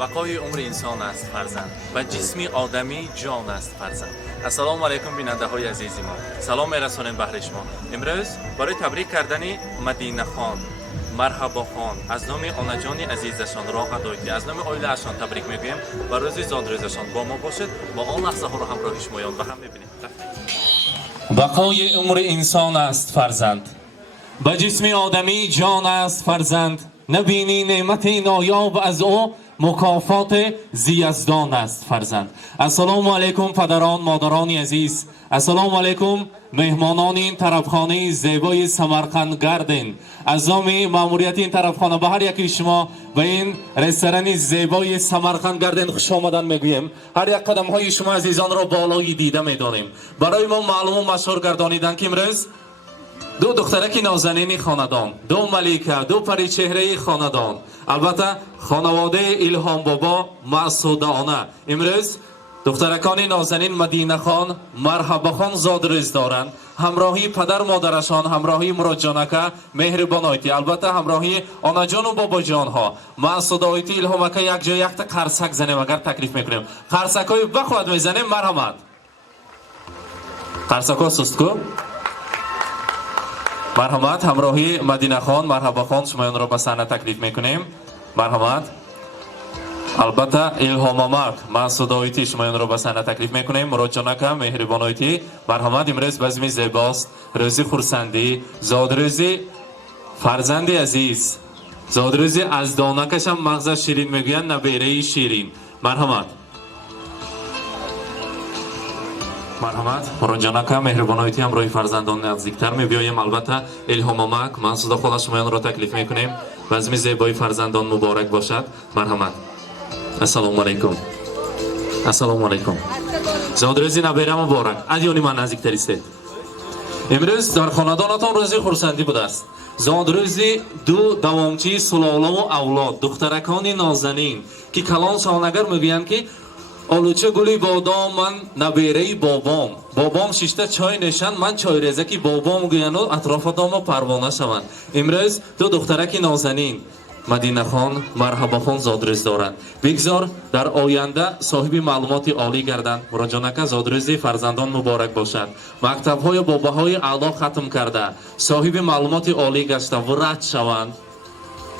بقای عمر انسان است فرزند و جسمی آدمی جان است فرزند. السلام علیکم بیننده های عزیز ما، سلام میرسونیم بهر شما. امروز برای تبریک کردن مدینه خان، مرحبا خان از نام آنا جان عزیزشان راغ دایتی از نام عائله اشان تبریک میگویم و روز زادروزشان با ما باشد. با آن لحظه ها رو همراه شمایان و هم میبینیم. بقای عمر انسان است فرزند و جسم آدمی جان است فرزند. نبینی نعمت نایاب از او مکافات زیزدان است فرزند. السلام علیکم پدران مادران عزیز، السلام علیکم مهمانان این طرفخانه زیبای سمرقند گاردن. از نام ماموریت این طرفخانه به هر یکی شما و این رستوران زیبای سمرقند گاردن خوش آمدن میگویم. هر یک قدم های شما عزیزان را بالای دیده میدانیم. برای ما معلوم و مشهور گردانیدن که امروز دو دخترک نازنین خاندان، دو ملیکه، دو پریچهره خاندان، البته خانواده الهام بابا مسعودانه امروز دخترکان نازنین مدینه خان، مرحبا خان زادروز دارند. همراهی پدر مادرشان، همراهی مراد جانکه مهربان آیتی، البته همراهی آنا جان و بابا جان ها مسعود آیتی الهامکه یک جای یک قرصک زنیم اگر تکلیف میکنیم. قرصک های بخواد میزنیم مرحمت. قرصک ها سست کو مرحمت. همراهی مدینه خان، مرحبا خان شمایان را به صحنه تکلیف میکنیم. مرحمت. البته الهام آمک مسعود آیتی شمایان را به صحنه تکلیف میکنیم. مراد جانکه مهربان آیتی مرحمت. امروز بزمی زیباست، روزی خورسندی، زادروزی فرزند عزیز، زادروزی از دانکش هم مغز شیرین میگویند نبیره شیرین. مرحمت. مرحمت. مراد جانکه مهربان آیتی همراه فرزندان نزدیکتر میبیاییم. البته الهام آمک منصور خدا شمایان را تکلیف میکنیم. بزمی زیبای فرزندان مبارک باشد. مرحمت. السلام علیکم. السلام علیکم. زادروزی نبیره مبارک. ادیانی من نزدیکتر استید. امروز در خاندانتان روزی خورسندی بوده است. زادروزی دو دوامچی سلاله و اولاد دخترکان نازنین که کلان شانگر میگویند که آلوچه گلی بادام من نبیره بابام، بابام شیشته چای نشان من چای رزکی بابام گویند و اطراف دام پروانه شوند. امروز دو دخترک نازنین مدینه خان، مرحبا خان زادروز دارند. بگذار در آینده صاحب معلومات عالی گردند. مراد جانکه زادروزی فرزندان مبارک باشد. مکتب های باباهای اعلی ختم کرده صاحب معلومات عالی گشته و رد شوند.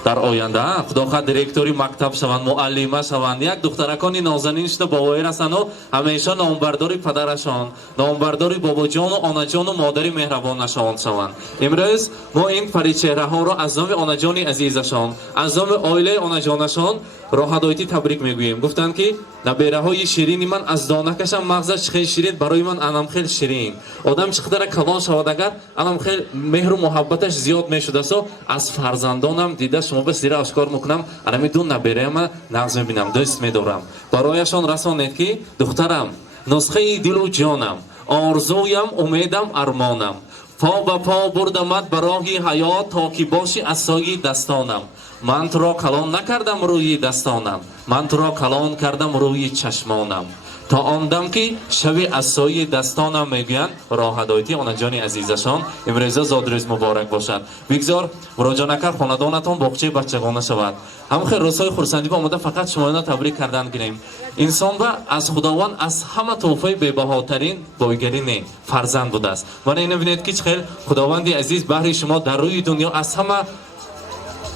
در آینده خداخواه دیرکتوری مکتب شوند، معلمه شوند. یک دخترکان نازنین شده باوی رسند و همیشه نامبرداری پدرشان، نامبرداری بابا جان و آنا جان و مادری مهربانشان شوند. امروز ما این پریچهره ها را از نام آنا جان عزیزشان، از نام عائله آنا جانشان راه هدایتی تبریک میگوییم. گفتند که نبیره های شیرینی من از دانکشم مغزش خیلی شیرین، برای من انم خیلی شیرین. آدم چقدر کلان شود اگر انم خیلی مهر و محبتش زیاد میشده سو از فرزندانم دیده شما به سیر اشکار میکنم انمی دو نبیره من نغز میبینم، دوست میدارم. برایشان رسانید که دخترم نسخه دل و جانم، آرزویم امیدم ارمانم، پا به پا بردمت برای حیات تا که باشی اسای دستانم. من تو را کلان نکردم روی دستانم، من تو را کلان کردم روی چشمانم. تا آن دم که شوی اسای دستانم میگویند راه هدایتی آنا جان عزیزشان. امروز زادروز مبارک باشد. بگذار مراد جانکه خاندانتان باغچه بچگانه شود. همخیر روزهای خورسندی با آمده فقط شمایان تبریک کردن گیریم. انسان و از خداوند از همه تحفه بهبهاترین بایگرین فرزند بوده است. و اینو ببینید که چقدر خداوند عزیز بهر شما در روی دنیا از همه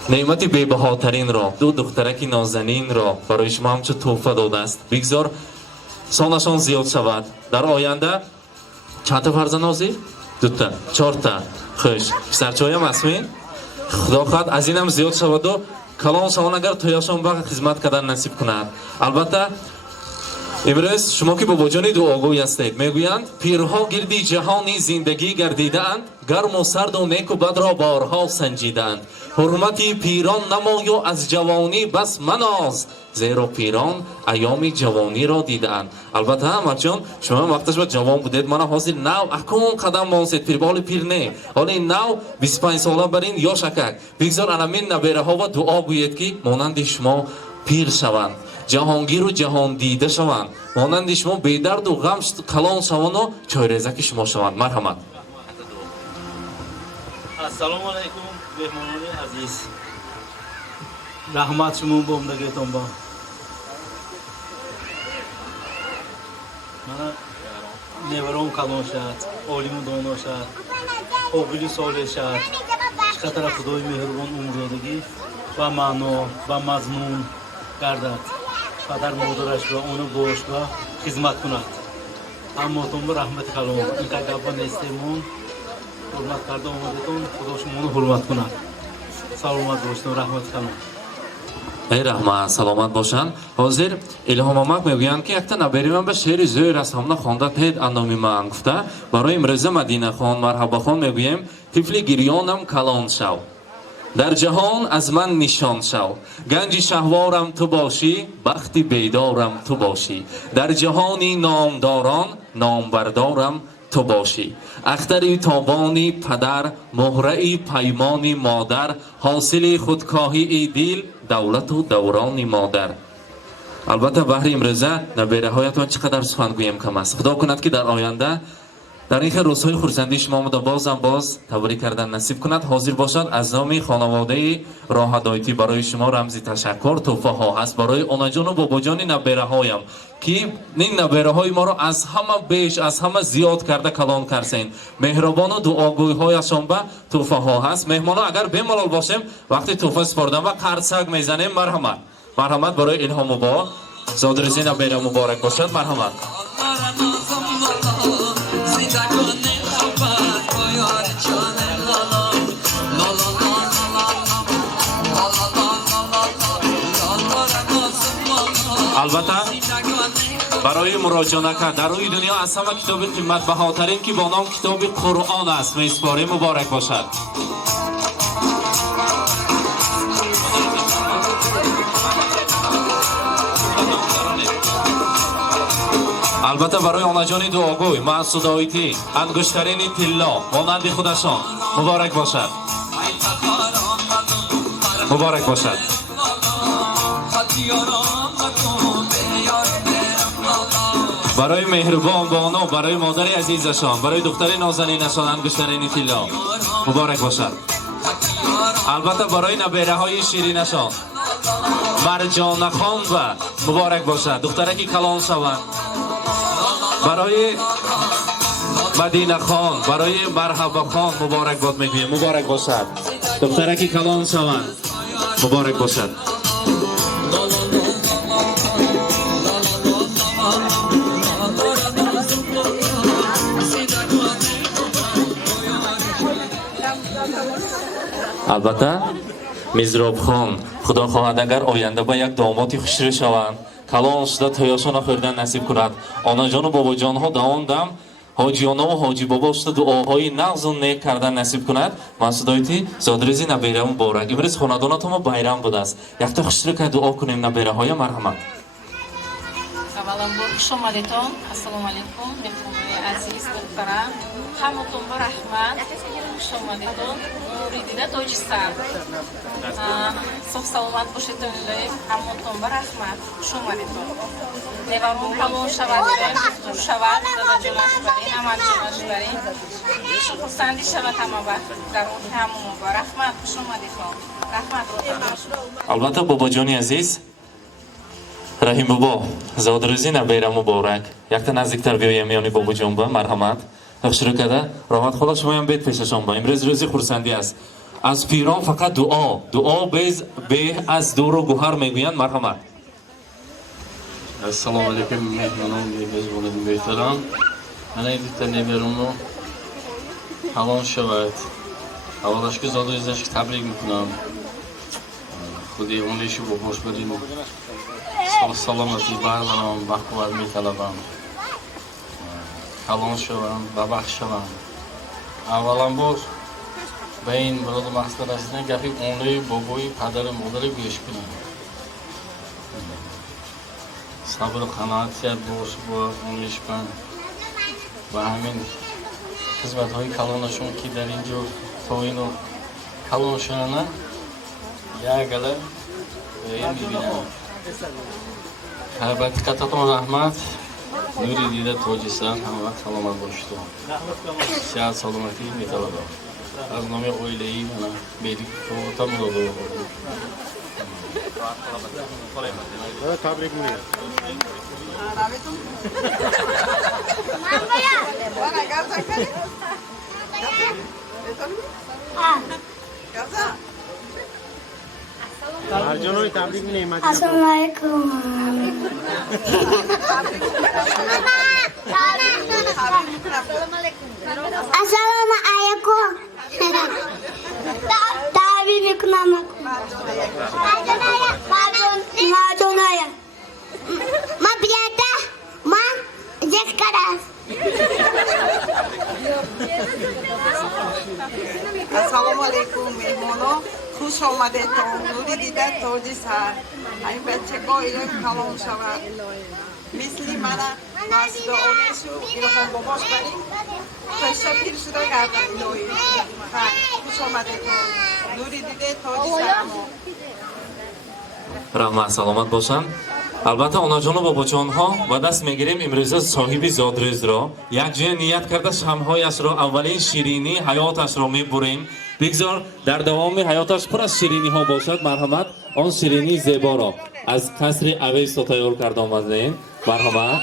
نعمت بهبهاترین را، دو دخترک نازنین را برای شما همچه تحفه داده است. بگذار سالشان زیاد شود. در آینده چند تا فرزند آزی؟ دو تا، چهار تا. خوش. سرچای هم اسمین؟ خدا خواهد از این هم زیاد شود و کلان شوند اگر تویشان به خدمت کردن نصیب کند. البته امروز شما که بابا جان دو آگوی هستید میگویند پیرها گردی جهانی زندگی گردیدند، گرم و سرد و نیک و بد را بارها سنجیدند. حرمتی پیران نمایو از جوانی بس مناز، زیرا پیران ایام جوانی را دیدند. البته هم جان شما وقتش با جوان بودید من حاضر نو اکون قدم مانسید پیر بال پیر نه حالا نو 25 ساله برین یا شکک. بگذار انامین نبیره ها و دعا گوید که مانند شما پیر شوند، جهانگیر و جهان دیده شوند، مانند شما بیدرد و غم کلان شوند و چایرزک شما شوند. مرحمت. السلام علیکم مهمانان عزیز، رحمت شما با عمدگیتان با. Mana nevarom kalonshad, olimu donoshad, o'g'li solishad. Qatara Xudoy mehribon umrdagi va ma'no va mazmun gardad. Padar modarash va ona bosh va xizmat kunad. Ammo tumba rahmat kalon. Inka gapba nestemon. Hurmat karda omadeton, Xudo shomoni hurmat kunad. Salomat bo'lishsin, rahmat kalon. ای رحمت سلامت باشن. حاضر الهام مامک میگویند که یک تا نبریمان به شعر زیر از همنا خوانده پید اندامی من گفته برای امروز مدینه خان مرحبا خان میگویم طفل گریانم کلان شو در جهان از من نشان شو گنج شهوارم تو باشی بخت بیدارم تو باشی در جهانی نامداران نامبردارم تو باشی اختری تابانی پدر مهره‌ای پیمانی مادر حاصل خودکاهی دل دولت و دورانی مادر. البته بهر امروزه نبیره هایتان چقدر سخن گویم کم است. خدا کند که در آینده در این روزهای خورسندی شما مده باز تبریک کردن نصیب کند. حاضر باشد از نام خانواده راه هدایتی برای شما رمزی تشکر تحفه ها هست برای آنا جان و بابا جان نبیره هایم که این نبیره های ما را از همه بیش از همه زیاد کرده کلان کردین. مهربان و دعاگوی هایشان به تحفه ها هست. مهمان ها اگر بمالال باشیم وقتی تحفه سپردن و قرصک میزنیم مرحمت برای الهام با زادرزی نبیره مبارک باشد. مرحمت. البته برای مراجعه کرد در روی دنیا از همه کتاب قیمت بهاترین که با نام کتاب قرآن است میسپاریم. مبارک باشد. البته برای آنجان دعاگوی محسود آیتی انگشترین تلا مانند خودشان مبارک باشد. مبارک باشد. برای مهربان بانو برای مادر عزیزشان برای دختر نازنینشان انگشترین تلا مبارک باشد. البته برای نبیره های شیرینشان مرجان خان و مبارک باشد دخترکی کلان شوند. برای مدینه خان برای مرحبا خان مبارک باد میگویم مبارک باشد دخترکی کلان شوند. مبارک باشد. البته میزراب خان خدا خواهد اگر آینده با یک دامادی خوشرو شوند کلان شده تویاشان خوردن نصیب کند. آنا جان و بابا جان ها دوام دم حاجیانا و حاجی بابا شده دعاهای نغز و نیک کردن نصیب کند. محسود آیتی زادرزی نبیره مبارک. امروز خاندانات ما بیرام بوده است. یک تا خوشرو که دعا کنیم نبیره های مرحمت. Avvalambor xush omadinglar. Assalomu alaykum. Mehmonlar aziz muhtaram. Hammaga rahmat. Xush omadinglar. Muridida Tojikiston. Sog' salomat bo'lishingizni hammaga rahmat. Xush omadinglar. Nevarom kalon shavadilar. Xushavad, dadajo'lash baring, amaljo'lash baring. Shu xursandi shavat hamma vaqt. Darohi hammaga rahmat. Xush omadinglar. Rahmat o'rtoqlar. البته بابا جانی عزیز رحیم بابا زادروزی نبیره مبارک. یک تا نزدیکتر بیایم یعنی بابا جان با مرحمت. تخشیر کرده راحت خدا شما هم بید پیششان با. امروز روزی خورسندی است. از پیران فقط دعا به از دور و گوهر میگویند. مرحمت. Assalomu alaykum mehmonon mezbonim muhtaram. Mana bitta nevaramni halon shavat. Avvalashki zodingizga tabrik mikunam. Xudoy unga shu bosh bo'ling. Sog' salomatlik barlaram, baquvvat metalabam. Halon shavam, babax shavam. Avvalambor bayin biror maqsadasini gapi onli boboy padari modari go'sh kunam. Sabr qanoatiyat bo'lishi bu onlishpan va hamın xizmatهای kalonashon ki در اینجا توینو kalonashona yagala میبینم. البته کتاتون رحمت نوری دیده توجیستان همه وقت سلامت باشید. صحت سلامتی میطلبم. از نام اویله‌ای من بیری تو تا مولود. Tebrik mi? Arjun tebrik mi? Assalamualaikum. Assalamualaikum. Tabrik nama. Majunaya. Ma biata. Ma jekaras. assalomu alaykum mehmonon, xush omadedton. Nuri didat toji sar. Ay bachchaga ilm kalon shavad. Misli mana masdo oneshu ilhom bobosh baring. Tasha pir shuda gardan ilohi. Ha, xush omadedton. Nuri didat toji sar. Rahmat, salomat бошанд. Албатта онаҷону бобоҷонҳо ва даст мегирем имрӯза соҳиби зодрӯзро як ҷоя ният карда шамҳояшро аввалин ширинӣ ҳаёташро мебурем. бигзор дар давоми ҳаёташ пур аз шириниҳо бошад. марҳамат, он ширинии зеборо аз қасри авесо тайёр карда омадем. марҳамат.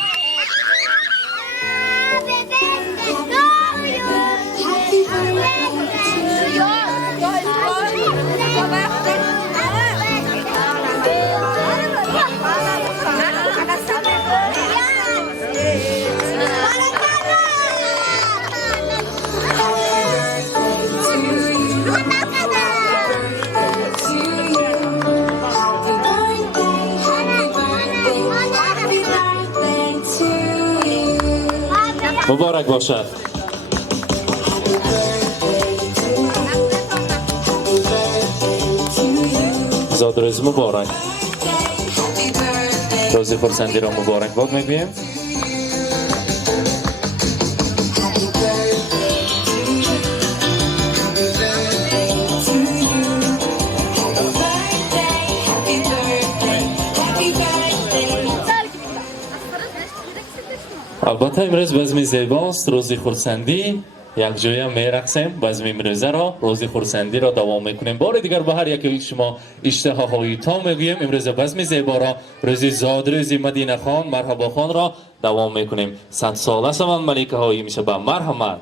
مبارک باشد. زادروز مبارک. روز خورسندی را مبارک باد میگویم. البته امروز بزمی زیباست، روزی خورسندی یک جایی میرقصیم. بزمی امروزه را روزی خورسندی را دوام میکنیم. بار دیگر به هر یک شما اشتهاهای تا میگویم. امروز بزمی زیبا را روزی زادروزی مدینه خان مرحبا خان را دوام میکنیم. 100 ساله سوان ملکه هایی میشه با مرحمت.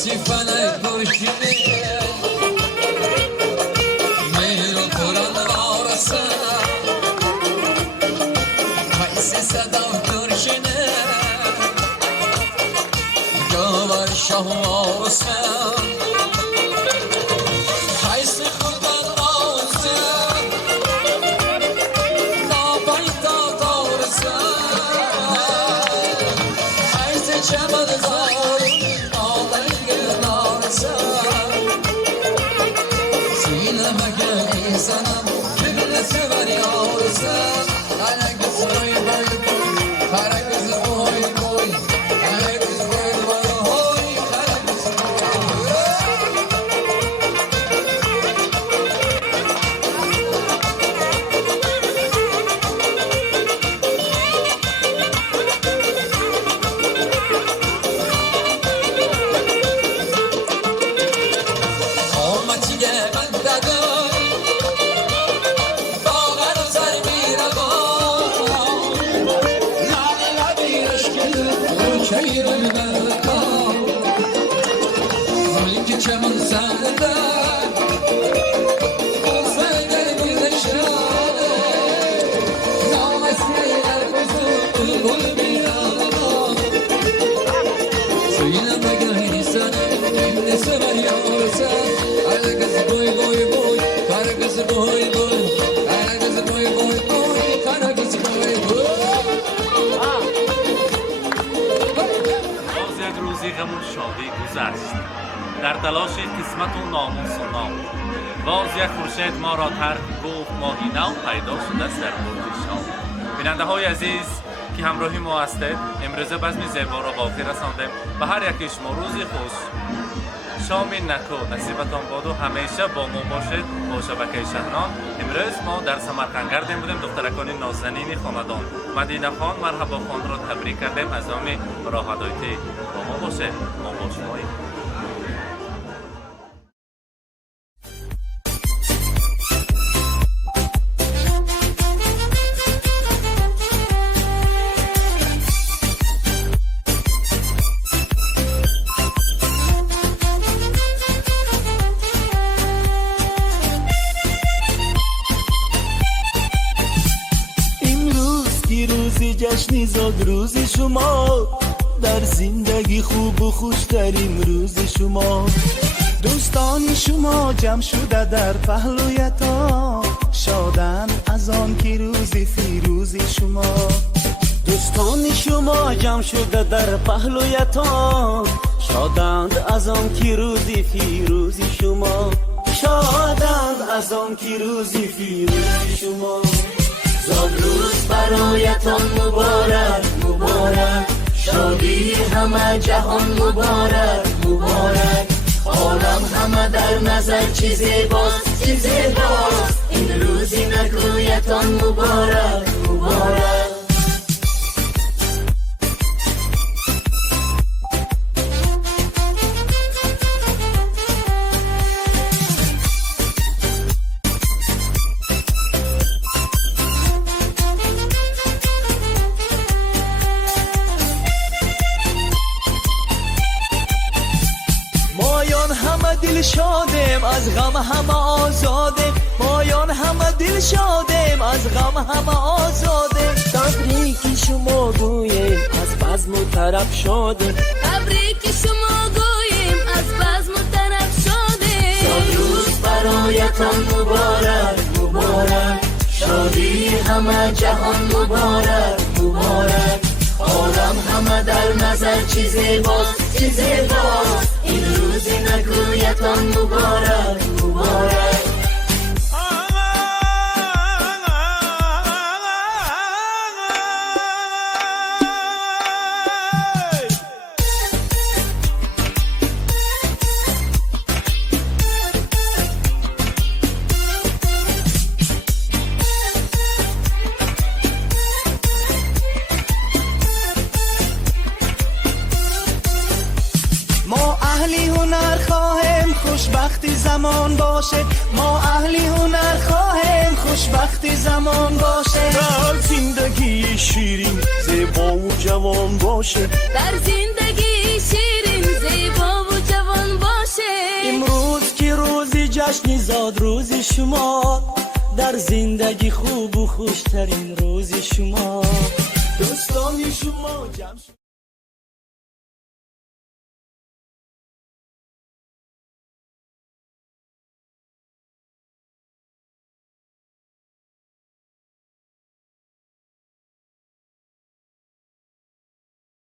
بسی فلک برشینه میرو قرآن وارسه قیسی صدف درشینه گوار شاه وارسه قیسی خودان وارسه نابایتا دارسه قیسی چمن زار Sanam, birbirine sever yavrusu. Kara kız boy boy boy, kara kız boy boy, kara kız boy boy boy, kara kız boy boy. Olmaçıya ben dadım. Şehrin berkan Halki çemin sende Olsaydı güneşade Namesneyler kuzu Gül bir yana Söyleme gayri sana Kimde sever yavrusa Kara kız boy boy boy Kara kız boy boy Kara kız boy boy boy Kara kız boy boy روزی غم و شادی گذشت در تلاش قسمت و ناموس و نام باز یک خورشید ما را ترک گفت ماهی نو پیدا شده است در برج شام بیننده های عزیز که همراهی ما هستید امروزه بزم زیبا را با آخر رساندیم و هر یک شما روزی خوش شام نکو نصیبتان باد و همیشه با ما باشید با شبکه شهران. امروز ما در سمرقند گردیم بودیم دخترکان نازنین خاندان مدینه خان مرحبا خان را تبریک کردیم از نام راه هدایتی با ما باشید ما با شماییم. جشنی زاد روز شما در زندگی خوب و خوشترین روز شما دوستان شما جمع شده در پهلویتان شادند از آن که روز فیروز شما دوستان شما جمع شده در پهلویتان شادند از آن که روز فیروز شما شادند از آن که روز فیروز شما روز برایتان مبارک مبارک شادی همه جهان مبارک مبارک عالم همه در نظر چه زیباست چه زیباست این روزی نکویتان مبارک مبارک دل شادم از غم همه آزادم مایان همه دل شادم از غم همه آزادم تبریک شما گویم از بزم و طرب شادم تبریک شما گویم از بزم و طرب شادم روز برایتان مبارک مبارک شادی همه جهان مبارک مبارک عالم همه در نظر چه زیباست چه زیباست این روزی نکویتان مبارک مبارک خوشبختی زمان باشه ما اهلی هنر خواهیم خوشبختی زمان باشه در زندگی شیرین زیبا و جوان باشه در زندگی شیرین زیبا و جوان جشن زاد روز شما در زندگی خوب و خوشترین روز شما دوستان شما جمع